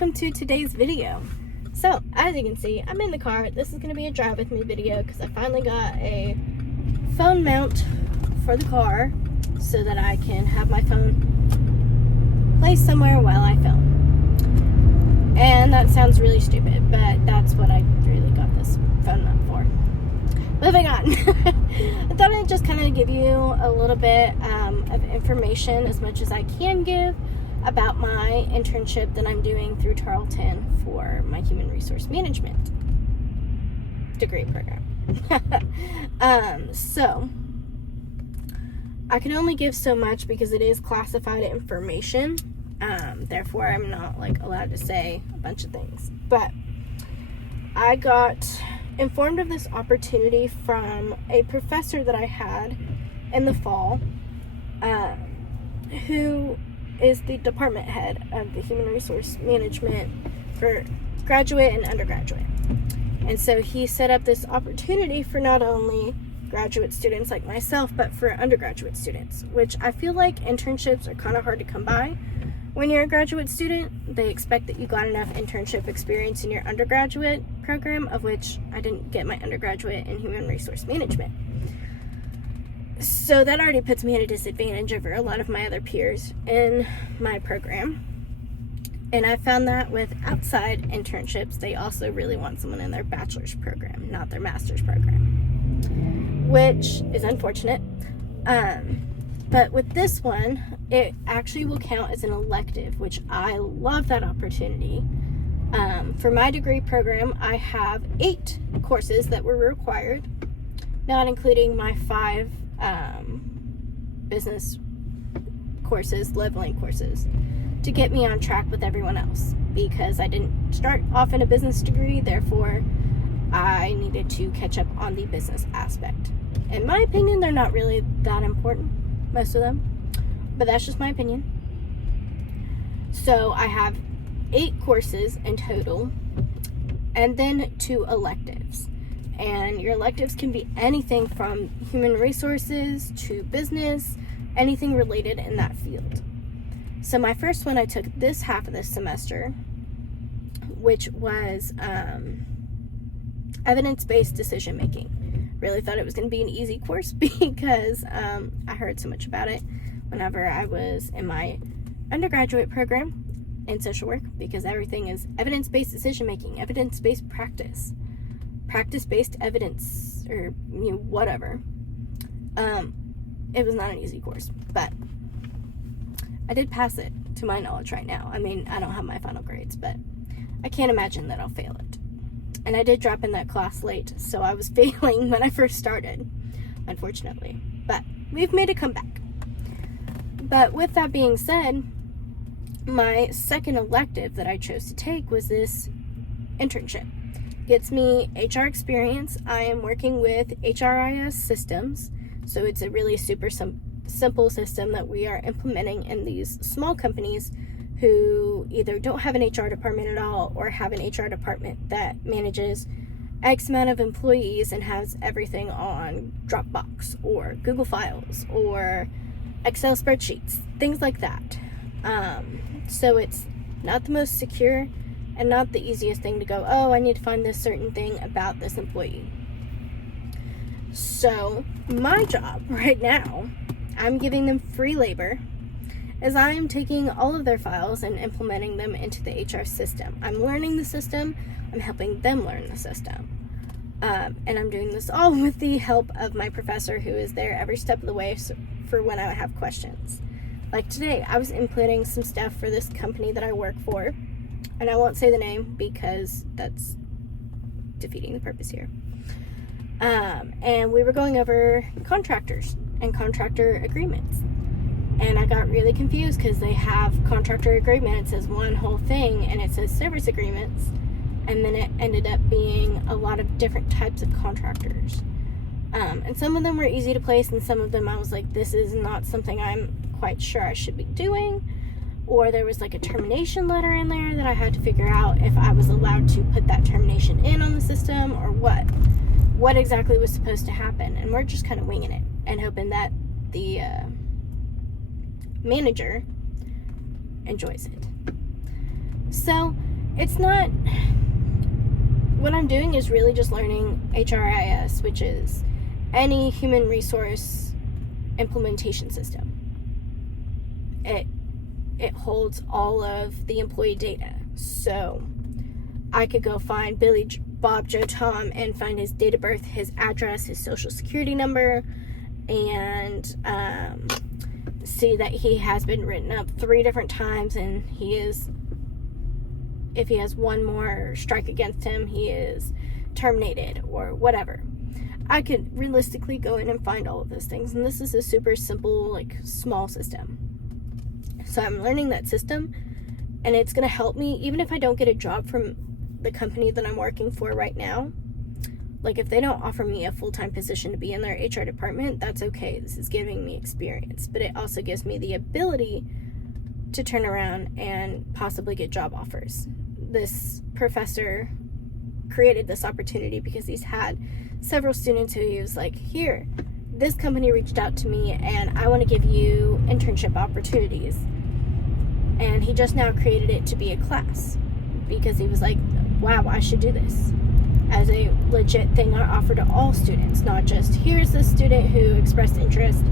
welcome to today's video. So, as you can see, I'm in the car. This is going to be a drive with me video because I finally got a phone mount for the car so that I can have my phone placed somewhere while I film. And that sounds really stupid, but that's what I really got this phone mount for. Moving on. I thought I'd just kind of give you a little bit of information, as much as I can give, about my internship that I'm doing through Tarleton for my human resource management degree program. So I can only give so much because it is classified information. Therefore, I'm not allowed to say a bunch of things. But I got informed of this opportunity from a professor that I had in the fall, who is the department head of the human resource management for graduate and undergraduate. And so he set up this opportunity for not only graduate students like myself, but for undergraduate students, which I feel like internships are kind of hard to come by. When you're a graduate student, they expect that you got enough internship experience in your undergraduate program, of which I didn't get my undergraduate in human resource management. So that already puts me at a disadvantage over a lot of my other peers in my program. And I found that with outside internships, they also really want someone in their bachelor's program, not their master's program, which is unfortunate. But with this one, it actually will count as an elective, which I love that opportunity. For my degree program, I have 8 courses that were required, not including my 5 business courses, leveling courses, to get me on track with everyone else, because I didn't start off in a business degree. Therefore, I needed to catch up on the business aspect. In my opinion, they're not really that important, most of them, but that's just my opinion. So I have 8 courses in total, and then 2 electives. And your electives can be anything from human resources to business, anything related in that field. So my first one I took this half of this semester, which was evidence-based decision making. Really thought it was going to be an easy course because I heard so much about it whenever I was in my undergraduate program in social work, because everything is evidence-based decision making, evidence-based practice, practice-based evidence, or whatever. It was not an easy course, but I did pass it, to my knowledge, right now. I mean, I don't have my final grades, but I can't imagine that I'll fail it. And I did drop in that class late, so I was failing when I first started, unfortunately. But we've made a comeback. But with that being said, my second elective that I chose to take was this internship. Gets me HR experience. I am working with HRIS systems, so it's a really super simple system that we are implementing in these small companies who either don't have an HR department at all, or have an HR department that manages X amount of employees and has everything on Dropbox or Google Files or Excel spreadsheets, things like that. So it's not the most secure and not the easiest thing to go, oh, I need to find this certain thing about this employee. So my job right now, I'm giving them free labor, as I am taking all of their files and implementing them into the HR system. I'm learning the system, I'm helping them learn the system. And I'm doing this all with the help of my professor, who is there every step of the way for when I have questions. Like today, I was inputting some stuff for this company that I work for, and I won't say the name because that's defeating the purpose here. And we were going over contractors and contractor agreements. And I got really confused because they have contractor agreements as one whole thing, and it says service agreements. And then it ended up being a lot of different types of contractors. And some of them were easy to place, and some of them I was like, this is not something I'm quite sure I should be doing. Or there was a termination letter in there that I had to figure out if I was allowed to put that termination in on the system, or what exactly was supposed to happen. And we're just kind of winging it and hoping that the manager enjoys it. So it's not, what I'm doing is really just learning HRIS, which is any human resource implementation system. It holds all of the employee data. So I could go find Billy, Bob, Joe, Tom and find his date of birth, his address, his social security number, and see that he has been written up 3 different times, and if he has one more strike against him, he is terminated or whatever. I could realistically go in and find all of those things, and this is a super simple, small system. So I'm learning that system, and it's going to help me even if I don't get a job from the company that I'm working for right now. If they don't offer me a full-time position to be in their HR department, that's okay. This is giving me experience, but it also gives me the ability to turn around and possibly get job offers. This professor created this opportunity because he's had several students who he was like, here, this company reached out to me and I want to give you internship opportunities. And he just now created it to be a class because he was like, wow, I should do this as a legit thing I offer to all students, not just here's this student who expressed interest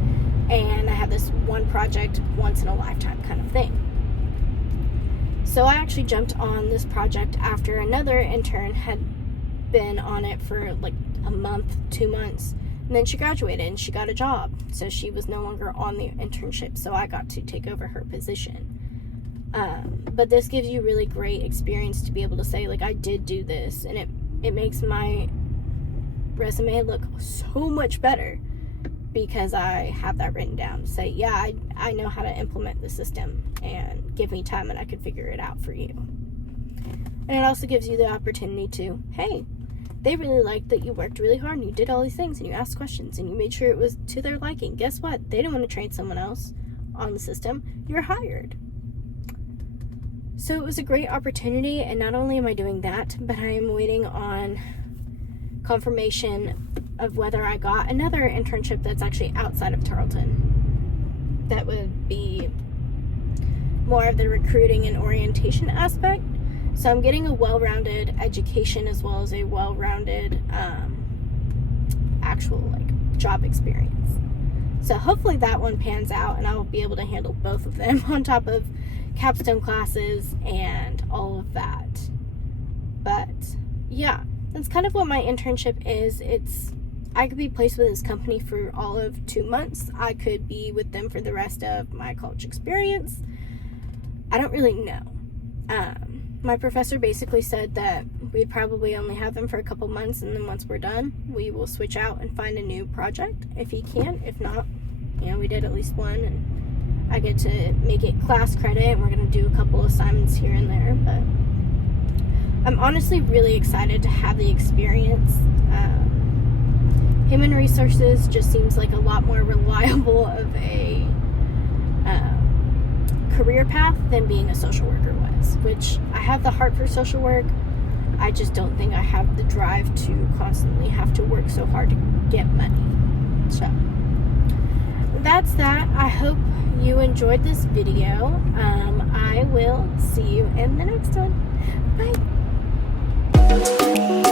and I have this one project once in a lifetime kind of thing. So I actually jumped on this project after another intern had been on it for a month, 2 months, and then she graduated and she got a job. So she was no longer on the internship, so I got to take over her position. But this gives you really great experience to be able to say, I did do this, and it makes my resume look so much better because I have that written down to say, yeah, I know how to implement the system, and give me time and I could figure it out for you. And it also gives you the opportunity to, hey, they really liked that you worked really hard and you did all these things and you asked questions and you made sure it was to their liking. Guess what? They didn't want to train someone else on the system. You're hired. So it was a great opportunity, and not only am I doing that, but I am waiting on confirmation of whether I got another internship that's actually outside of Tarleton. That would be more of the recruiting and orientation aspect. So I'm getting a well-rounded education as well as a well-rounded actual job experience. So hopefully that one pans out and I'll be able to handle both of them on top of capstone classes and all of that. But yeah, that's kind of what my internship is. I could be placed with this company for all of 2 months. I could be with them for the rest of my college experience. I don't really know. My professor basically said that we'd probably only have them for a couple months, and then once we're done, we will switch out and find a new project if he can. If not, we did at least one, and I get to make it class credit, and we're going to do a couple assignments here and there. But I'm honestly really excited to have the experience. Human resources just seems like a lot more reliable of a career path than being a social worker was, which I have the heart for social work. I just don't think I have the drive to constantly have to work so hard to get money. So that's that. I hope you enjoyed this video. I will see you in the next one. Bye.